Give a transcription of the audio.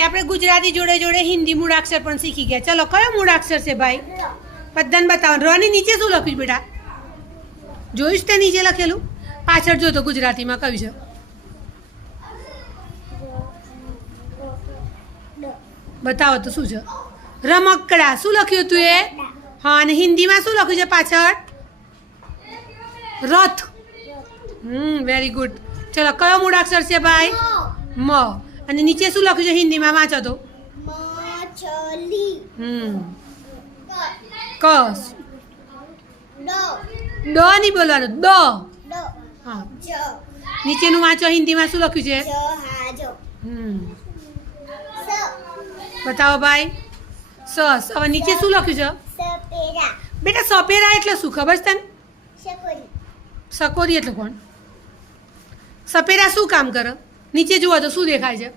ભાઈ આપણે ગુજરાતી જોડે જોડે હિન્દી મૂળાક્ષર પણ શીખી ગયા. ચલો કયો મૂળાક્ષર છે ભાઈ? બધાને બતાવો. ર ની નીચે શું લખ્યું બેટા? જોઈશ તે નીચે લખેલું? પાછળ જો તો ગુજરાતીમાં કયું છે? બતાવો તો શું છે? રમકડા. શું લખ્યું તું એ? હા, અને હિન્દીમાં શું લખ્યું છે પાછળ? રથ. Very good. ચલો કયો મૂળાક્ષર છે ભાઈ? મ. અને નીચે શું લખ્યું છે હિન્દીમાં? વાંચો તો. કસ. ડ નહીં બોલવાનું. દ. હા. નીચેનું વાંચો. હિન્દીમાં શું લખ્યું છે? બતાવો ભાઈ. સસ. હવે નીચે શું લખ્યું છે બેટા? સપેરા એટલે શું ખબર છે તને? સકોરી એટલે કોણ? સપેરા શું કામ કરે? નીચે જુઓ તો શું દેખાય છે?